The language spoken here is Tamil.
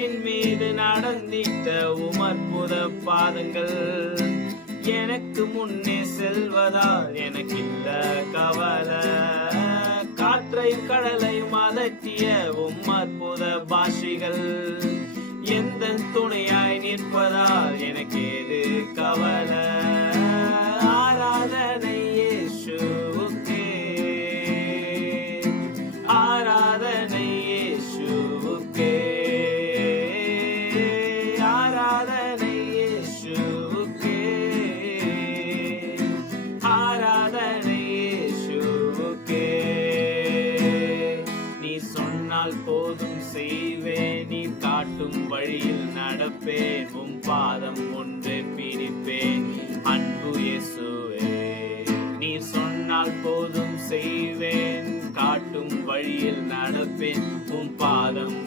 கடலின் மீது நடந்திட்ட உமற்புத பாதங்கள் எனக்கு முன்னே செல்வதால் எனக்கில்ல கவலை. காற்றையும் கடலையும் அதட்டிய உம்மற்புத பாஷைகள் எந்த துணையாய் நிற்பதால் எனக்கு ஏது கவலை. ஆராதனை இயேசுவுக்கே, ஆராதனை இயேசுவுக்கே, ஆராதனை இயேசுவுக்கே, ஆராதனை இயேசுவுக்கே. நீ சொன்னால் போதும் செய்வேன், நீ காட்டும் வழியில் நடப்பேன், உம் பாதம் ஒன்று பிடிப்பேன் அன்பு இயேசுவே. நீ சொன்னால் போதும் செய்வேன், காட்டும் வழியில் நடப்பேன், உம் பாதம்